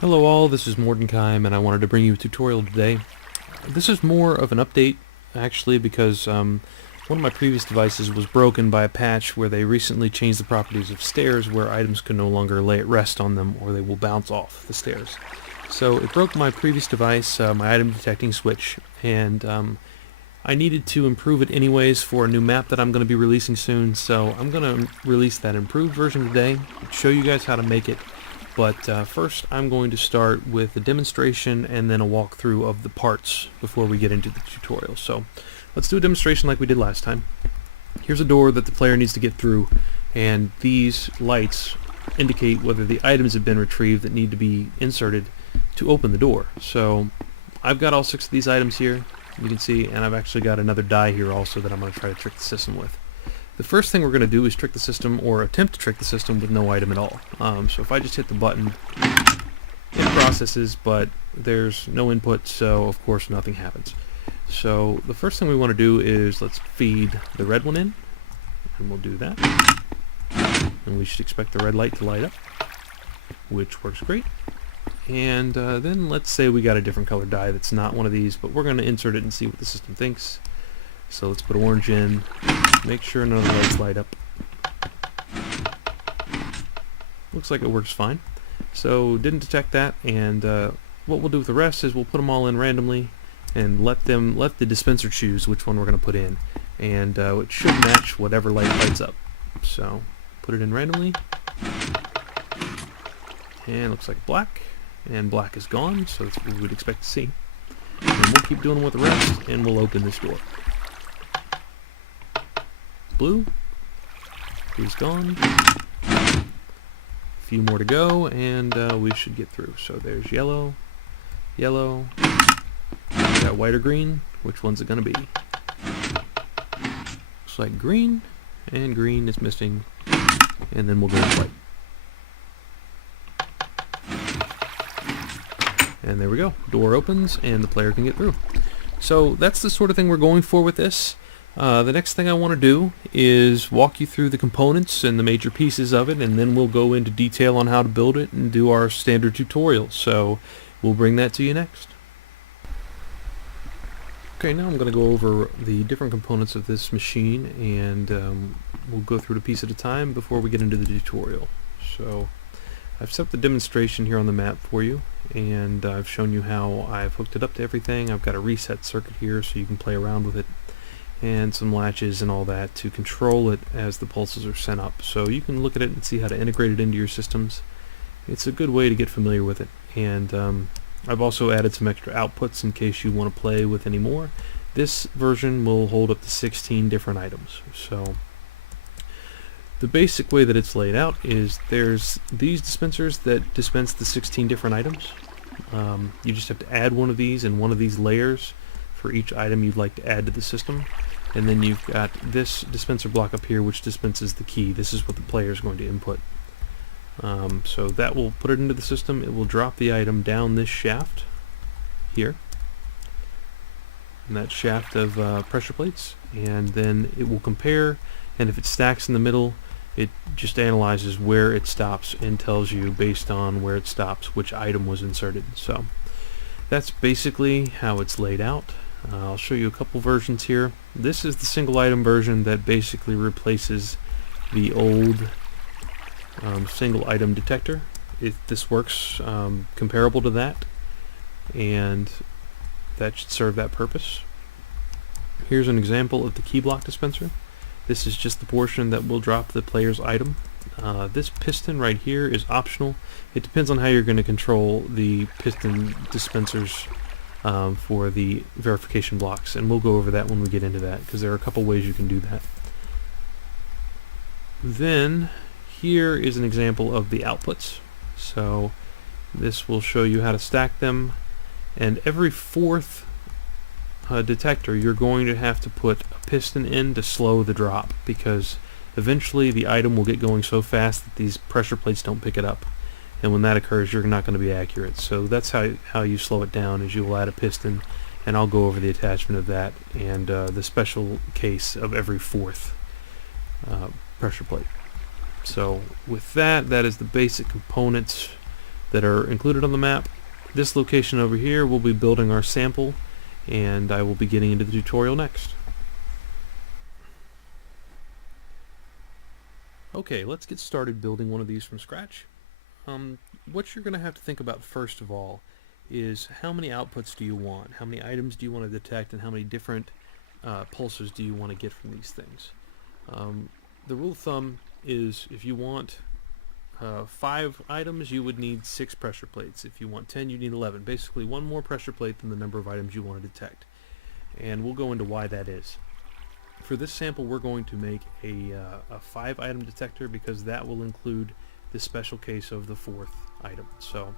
Hello all, this is Mordenkaim and I wanted to bring you a tutorial today. This is more of an update actually because one of my previous devices was broken by a patch where they recently changed the properties of stairs where items can no longer lay at rest on them or they will bounce off the stairs. So it broke my previous device, my item detecting switch, and I needed to improve it anyways for a new map that I'm going to be releasing soon, so I'm going to release that improved version today, show you guys how to make it. But first I'm going to start with a demonstration and then a walkthrough of the parts before we get into the tutorial. So let's do a demonstration like we did last time. Here's a door that the player needs to get through, and these lights indicate whether the items have been retrieved that need to be inserted to open the door. So I've got all 6 of these items here, you can see, and I've actually got another die here also that I'm going to try to trick the system with. The first thing we're going to do is trick the system, or attempt to trick the system, with no item at all. So if I just hit the button, it processes, but there's no input, so of course nothing happens. So the first thing we want to do is let's feed the red one in, and we'll do that. And we should expect the red light to light up, which works great. And then let's say we got a different color die that's not one of these, but we're going to insert it and see what the system thinks. So let's put orange in, make sure none of the lights light up. Looks like it works fine. So didn't detect that, and what we'll do with the rest is we'll put them all in randomly and let the dispenser choose which one we're going to put in. And it should match whatever light lights up. So put it in randomly. And looks like black. And black is gone, so that's what we would expect to see. And we'll keep doing with the rest, and we'll open this door. Blue. Blue's gone. A few more to go, and we should get through. So there's yellow, yellow. We got white or green. Which one's it going to be? Looks like green, and green is missing. And then we'll go with white. And there we go. Door opens, and the player can get through. So that's the sort of thing we're going for with this. The next thing I want to do is walk you through the components and the major pieces of it, and then we'll go into detail on how to build it and do our standard tutorial. So we'll bring that to you next. Okay, now I'm going to go over the different components of this machine, and we'll go through it a piece at a time before we get into the tutorial. So I've set up the demonstration here on the map for you, and I've shown you how I've hooked it up to everything. I've got a reset circuit here so you can play around with it, and some latches and all that to control it as the pulses are sent up. So you can look at it and see how to integrate it into your systems. It's a good way to get familiar with it, and I've also added some extra outputs in case you want to play with any more. This version will hold up to 16 different items. So the basic way that it's laid out is there's these dispensers that dispense the 16 different items. You just have to add one of these in one of these layers for each item you'd like to add to the system. And then you've got this dispenser block up here which dispenses the key. This is what the player is going to input. So that will put it into the system. It will drop the item down this shaft here. And that shaft of pressure plates. And then it will compare, and if it stacks in the middle, it just analyzes where it stops and tells you based on where it stops which item was inserted. So that's basically how it's laid out. I'll show you a couple versions here. This is the single item version that basically replaces the old single item detector. This works comparable to that, and that should serve that purpose. Here's an example of the key block dispenser. This is just the portion that will drop the player's item. This piston right here is optional. It depends on how you're going to control the piston dispensers for the verification blocks, and we'll go over that when we get into that, because there are a couple ways you can do that. Then here is an example of the outputs. So this will show you how to stack them, and every fourth detector you're going to have to put a piston in to slow the drop, because eventually the item will get going so fast that these pressure plates don't pick it up, and when that occurs you're not going to be accurate. So that's how you slow it down, is you'll add a piston, and I'll go over the attachment of that and the special case of every fourth pressure plate. So with that, that is the basic components that are included on the map. This location over here, we'll be building our sample, and I will be getting into the tutorial next. Okay, let's get started building one of these from scratch. What you're going to have to think about first of all is how many outputs do you want, how many items do you want to detect, and how many different pulses do you want to get from these things. The rule of thumb is if you want 5 items, you would need 6 pressure plates. If you want 10, you need 11. Basically, one more pressure plate than the number of items you want to detect. And we'll go into why that is. For this sample, we're going to make a 5-item detector because that will include the special case of the 4th item. So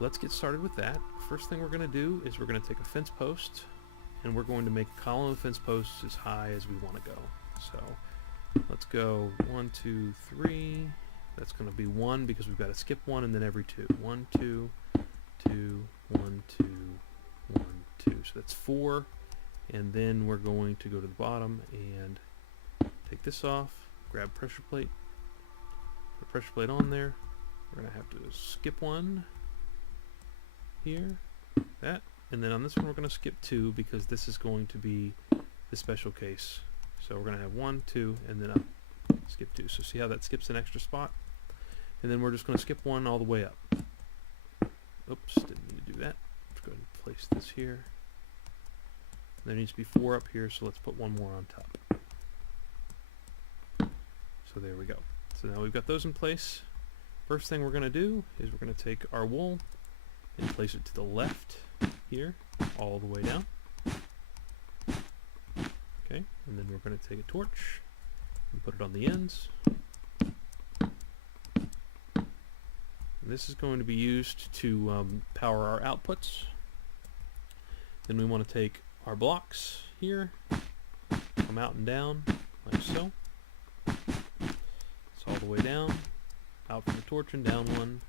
let's get started with that. First thing we're going to do is we're going to take a fence post, and we're going to make a column of fence posts as high as we want to go. So let's go 1, 2, 3. That's going to be 1 because we've got to skip 1 and then every 2. 1, 2, 2, 1, 2, 1, 2. So that's 4. And then we're going to go to the bottom and take this off, grab pressure plate, put pressure plate on there. We're going to have to skip 1 here, that, and then on this one we're going to skip 2 because this is going to be the special case. So we're going to have 1, 2, and then up, skip 2. So see how that skips an extra spot? And then we're just going to skip 1 all the way up. Oops, didn't mean to do that. Let's go ahead and place this here. There needs to be 4 up here, so let's put 1 more on top. So there we go. So now we've got those in place. First thing we're going to do is we're going to take our wool and place it to the left here, all the way down. Okay, and then we're going to take a torch and put it on the ends. And this is going to be used to power our outputs. Then we want to take our blocks here, come out and down, like so. It's all the way down, out from the torch and down 1,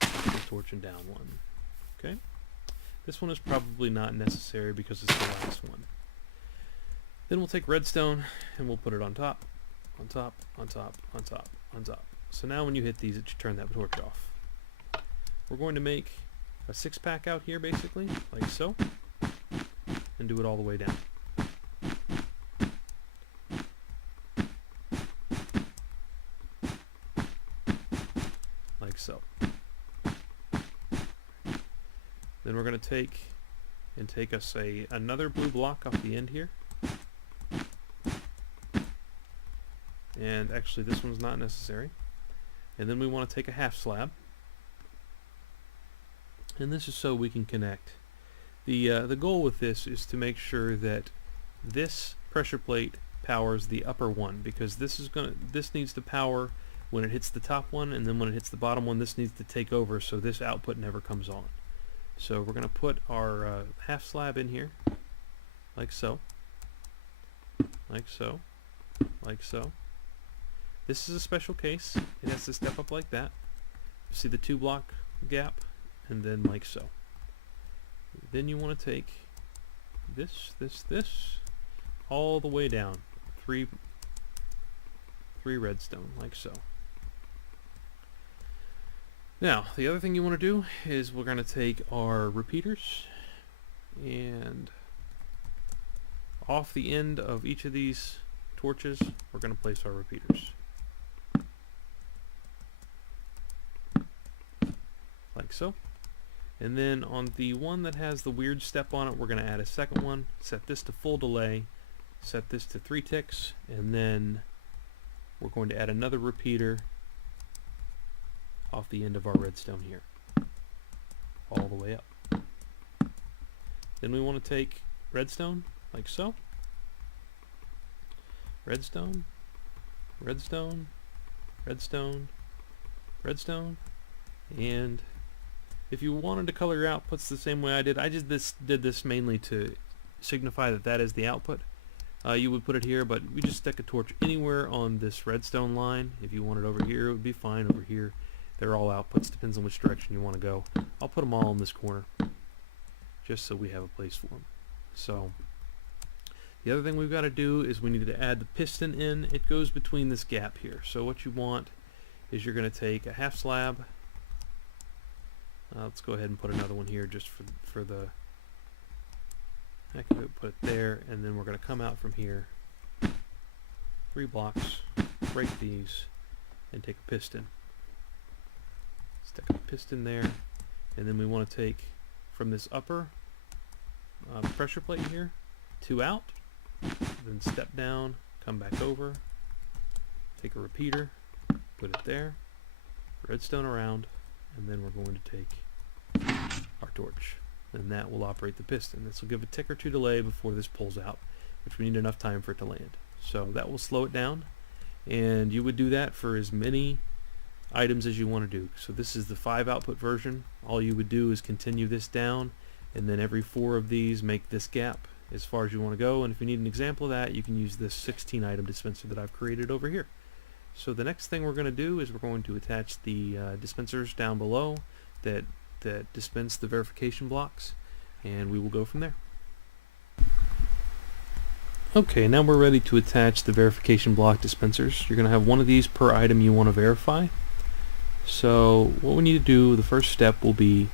the torch and down 1. Okay? This one is probably not necessary because it's the last one. Then we'll take redstone and we'll put it on top, on top, on top, on top, on top. So now when you hit these, it should turn that torch off. We're going to make a 6-pack out here basically, like so, and do it all the way down. Like so. Then we're going to take us another blue block off the end here. And actually this one's not necessary. And then we want to take a half slab. And this is so we can connect. The goal with this is to make sure that this pressure plate powers the upper one, because this needs to power when it hits the top one, and then when it hits the bottom one, this needs to take over so this output never comes on. So we're going to put our half slab in here, like so, like so, like so. This is a special case. It has to step up like that. See the 2-block gap, and then like so. Then you want to take this, all the way down. 3 redstone, like so. Now, the other thing you want to do is we're going to take our repeaters, and off the end of each of these torches, we're going to place our repeaters. Like so. And then on the one that has the weird step on it, we're going to add a second one, set this to full delay, set this to 3 ticks, and then we're going to add another repeater off the end of our redstone here, all the way up. Then we want to take redstone, like so, redstone, redstone, redstone, redstone, and if you wanted to color your outputs the same way I did this mainly to signify that that is the output. You would put it here, but we just stick a torch anywhere on this redstone line. If you want it over here, it would be fine over here. They're all outputs, depends on which direction you want to go. I'll put them all in this corner, just so we have a place for them. So, the other thing we've got to do is we need to add the piston in. It goes between this gap here. So what you want is you're going to take a half slab, Let's go ahead and put another one here just for the heck of it. Put it there, and then we're going to come out from here 3 blocks, break these, and take a piston. Stick a piston there, and then we want to take from this upper pressure plate here, 2 out, then step down, come back over, take a repeater, put it there, redstone around, and then we're going to take our torch. And that will operate the piston. This will give a tick or 2 delay before this pulls out, which we need enough time for it to land. So that will slow it down, and you would do that for as many items as you want to do. So this is the 5 output version. All you would do is continue this down, and then every 4 of these make this gap as far as you want to go. And if you need an example of that, you can use this 16 item dispenser that I've created over here. So the next thing we're going to do is we're going to attach the dispensers down below that dispense the verification blocks, and we will go from there. Okay, now we're ready to attach the verification block dispensers. You're going to have one of these per item you want to verify. So what we need to do, the first step will be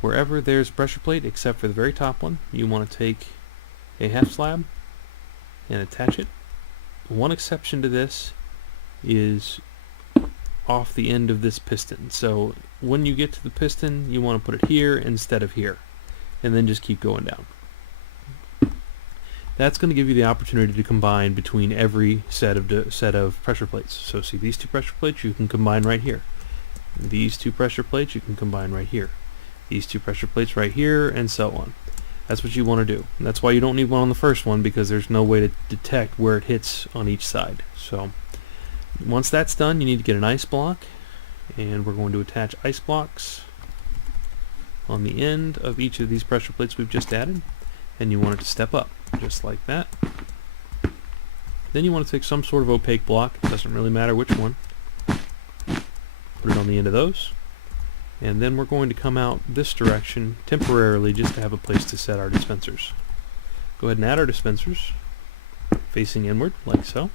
wherever there's pressure plate except for the very top one, you want to take a half slab and attach it. One exception to this is off the end of this piston. So when you get to the piston, you want to put it here instead of here, and then just keep going down. That's going to give you the opportunity to combine between every set of pressure plates. So see, these 2 pressure plates you can combine right here. These 2 pressure plates you can combine right here. These 2 pressure plates right here, and so on. That's what you want to do. And that's why you don't need one on the first one, because there's no way to detect where it hits on each side. So once that's done, you need to get an ice block, and we're going to attach ice blocks on the end of each of these pressure plates we've just added, and you want it to step up just like that. Then you want to take some sort of opaque block, it doesn't really matter which one, put it on the end of those, and then we're going to come out this direction temporarily just to have a place to set our dispensers. Go ahead and add our dispensers facing inward like so.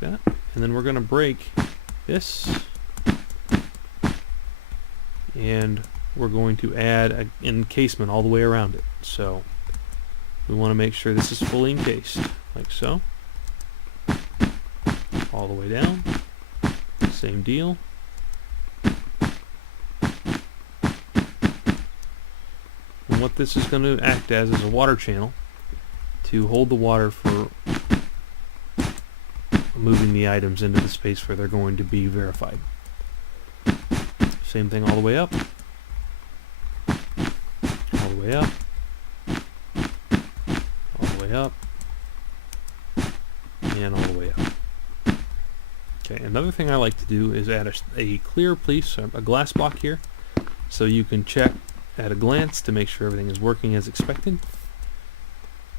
That, and then we're going to break this, and we're going to add an encasement all the way around it. So we want to make sure this is fully encased like so, all the way down, same deal. And what this is going to act as is a water channel to hold the water for moving the items into the space where they're going to be verified. Same thing all the way up, all the way up, all the way up, and all the way up. Okay, another thing I like to do is add a clear piece, a glass block here, so you can check at a glance to make sure everything is working as expected.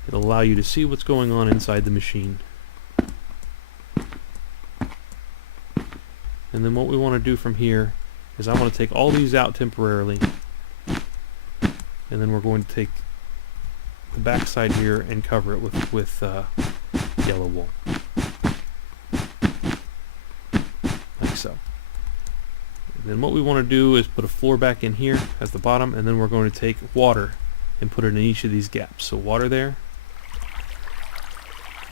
It'll allow you to see what's going on inside the machine. And then what we want to do from here is I want to take all these out temporarily, and then we're going to take the back side here and cover it with yellow wool, like so. And then what we want to do is put a floor back in here as the bottom, and then we're going to take water and put it in each of these gaps. So water there,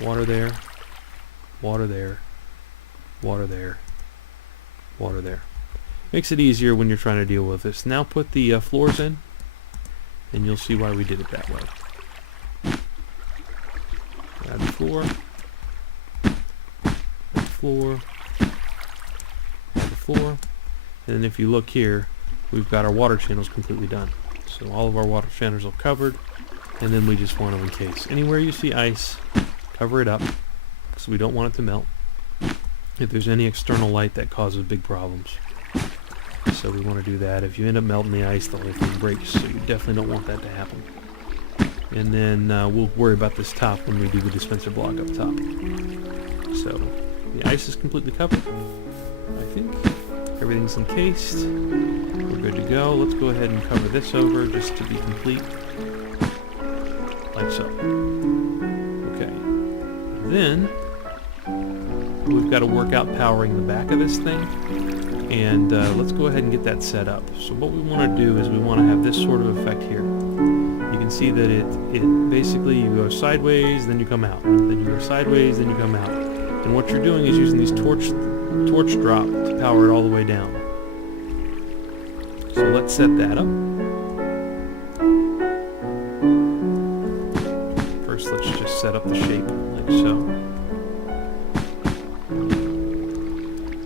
water there, water there, water there, water there. Makes it easier when you're trying to deal with this. Now put the floors in, and you'll see why we did it that way. Add the floor, add the floor, add the floor, and then if you look here, we've got our water channels completely done. So all of our water channels are covered, and then we just want to encase. Anywhere you see ice, cover it up, because we don't want it to melt. If there's any external light, that causes big problems. So we want to do that. If you end up melting the ice, the whole thing breaks, so you definitely don't want that to happen. And then we'll worry about this top when we do the dispenser block up top. So the ice is completely covered, I think. Everything's encased. We're good to go. Let's go ahead and cover this over just to be complete, like so. Okay. Then we've got to work out powering the back of this thing. And let's go ahead and get that set up. So what we want to do is we want to have this sort of effect here. You can see that it basically, you go sideways, then you come out. Then you go sideways, then you come out. And what you're doing is using these torch drop to power it all the way down. So let's set that up. First, let's just set up the shape like so.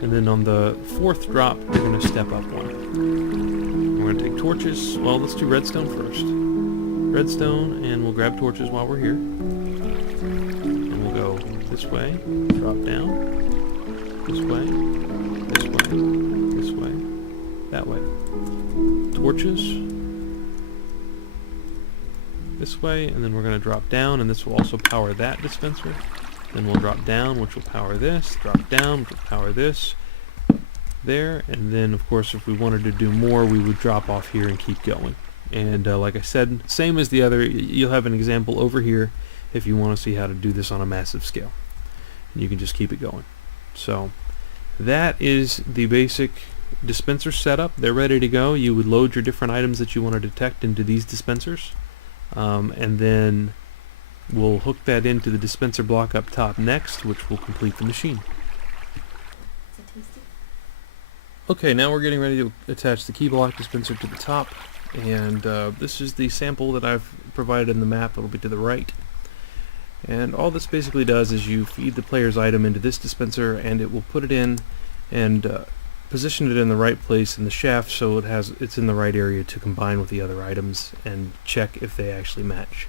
And then on the fourth drop, we're going to step up one. We're going to take torches. Well, let's do redstone first. Redstone, and we'll grab torches while we're here. And we'll go this way, drop down, this way, this way, this way, that way. Torches, this way, and then we're going to drop down, and this will also power that dispenser. Then we'll drop down, which will power this, drop down, which will power this, there, and then of course if we wanted to do more, we would drop off here and keep going. And like I said, same as the other, you'll have an example over here if you want to see how to do this on a massive scale. And you can just keep it going. So that is the basic dispenser setup. They're ready to go. You would load your different items that you want to detect into these dispensers, and then we'll hook that into the dispenser block up top next, which will complete the machine. Okay, now we're getting ready to attach the key block dispenser to the top, and this is the sample that I've provided in the map. It'll be to the right. And all this basically does is you feed the player's item into this dispenser, and it will put it in and position it in the right place in the shaft so it's in the right area to combine with the other items and check if they actually match.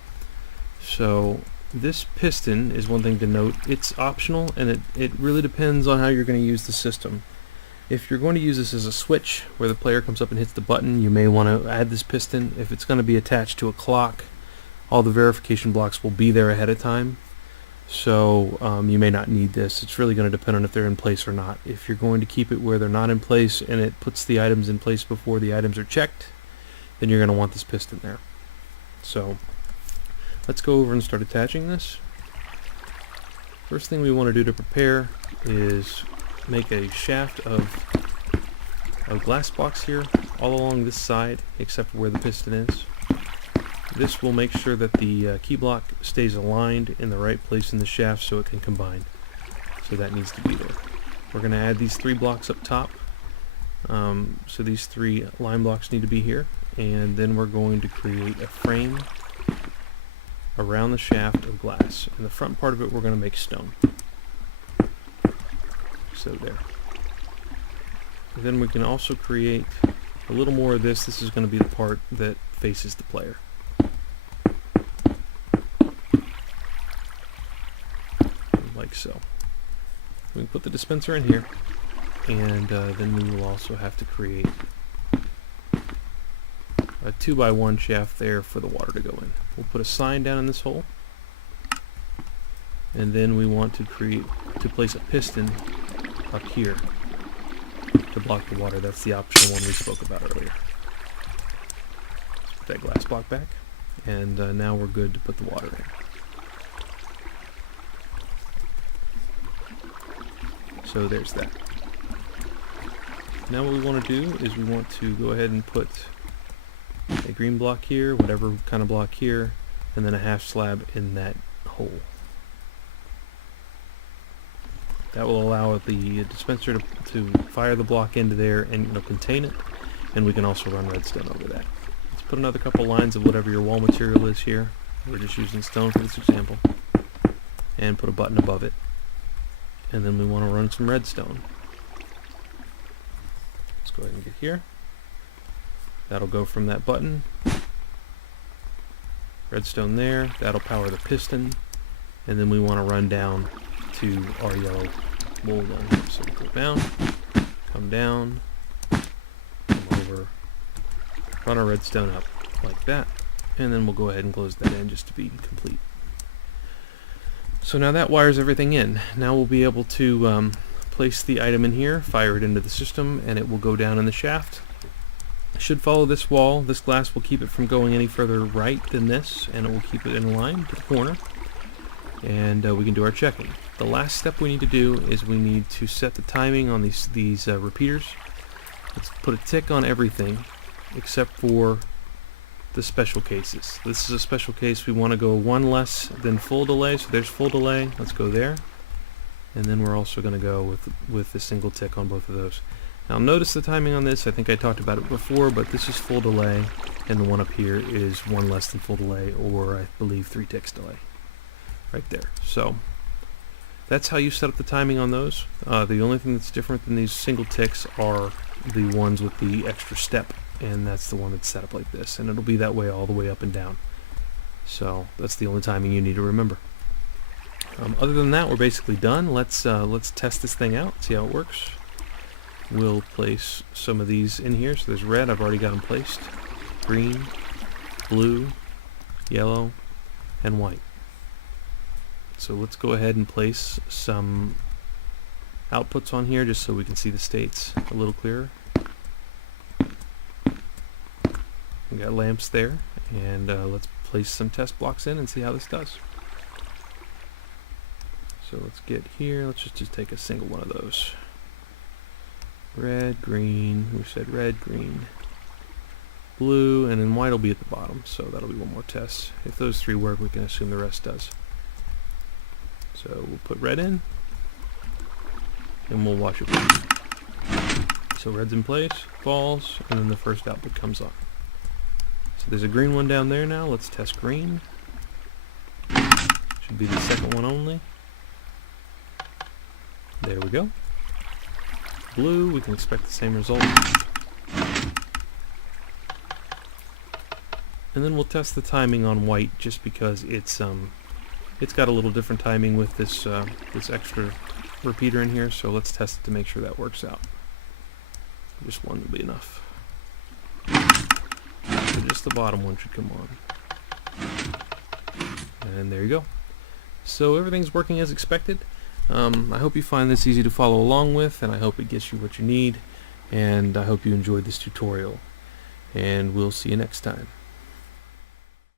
So this piston is one thing to note. It's optional, and it really depends on how you're going to use the system. If you're going to use this as a switch where the player comes up and hits the button, you may want to add this piston. If it's going to be attached to a clock, all the verification blocks will be there ahead of time, so you may not need this. It's really going to depend on if they're in place or not. If you're going to keep it where they're not in place and it puts the items in place before the items are checked, then you're going to want this piston there. So let's go over and start attaching this. First thing we want to do to prepare is make a shaft of glass blocks here all along this side except where the piston is. This will make sure that the key block stays aligned in the right place in the shaft so it can combine. So that needs to be there. We're going to add these 3 blocks up top. So these 3 line blocks need to be here, and then we're going to create a frame around the shaft of glass. In the front part of it we're going to make stone. So there. And then we can also create a little more of this. This is going to be the part that faces the player. Like so. We can put the dispenser in here, and then we will also have to create a 2x1 shaft there for the water to go in. We'll put a sign down in this hole, and then we want to place a piston up here to block the water. That's the optional one we spoke about earlier. Let's put that glass block back, and now we're good to put the water in. So there's that. Now what we want to do is we want to go ahead and put a green block here, whatever kind of block here, and then a half slab in that hole. That will allow the dispenser to fire the block into there and it'll contain it, and we can also run redstone over that. Let's put another couple lines of whatever your wall material is here. We're just using stone for this example, and put a button above it. And then we want to run some redstone. Let's go ahead and get here. That'll go from that button. Redstone there. That'll power the piston. And then we want to run down to our yellow wool then. So we'll go down, come down, come over, run our redstone up like that. And then we'll go ahead and close that in just to be complete. So now that wires everything in. Now we'll be able to place the item in here, fire it into the system, and it will go down in the shaft. It should follow this wall. This glass will keep it from going any further right than this, and it will keep it in line to the corner. And we can do our checking. The last step we need to do is we need to set the timing on these repeaters. Let's put a tick on everything except for the special cases. This is a special case. We want to go one less than full delay, so there's full delay. Let's go there. And then we're also going to go with a single tick on both of those. Now notice the timing on this. I think I talked about it before, but this is full delay, and the one up here is one less than full delay, or I believe 3 ticks delay. Right there. So that's how you set up the timing on those. The only thing that's different than these single ticks are the ones with the extra step, and that's the one that's set up like this, and it'll be that way all the way up and down. So that's the only timing you need to remember. Other than that, we're basically done. Let's test this thing out, see how it works. We'll place some of these in here. So there's red, I've already got them placed. Green, blue, yellow, and white. So let's go ahead and place some outputs on here just so we can see the states a little clearer. We got lamps there, and let's place some test blocks in and see how this does. So let's get here, let's just take a single one of those. Red, green, we said red, green, blue, and then white will be at the bottom, so that'll be one more test. If those 3 work, we can assume the rest does. So we'll put red in, and we'll watch it bleed. So red's in place, falls, and then the first output comes on. So there's a green one down there now. Let's test green. Should be the second one only. There we go. Blue, we can expect the same result. And then we'll test the timing on white, just because it's got a little different timing with this this extra repeater in here. So let's test it to make sure that works out. Just one will be enough. So just the bottom one should come on. And there you go. So everything's working as expected. I hope you find this easy to follow along with, and I hope it gets you what you need, and I hope you enjoyed this tutorial, and we'll see you next time.